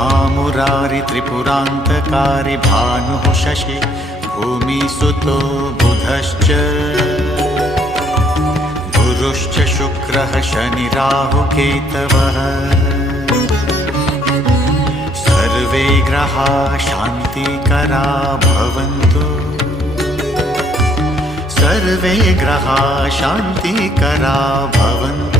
महामुरारि त्रिपुरान्तकारि भानुः शशि भूमिसुतो बुधश्च गुरुश्च शुक्रः शनिराहुकेतवः सर्वे ग्रहाः शान्तिकरा भवन्तु सर्वे ग्रहाः शान्तिकरा भवन्तु।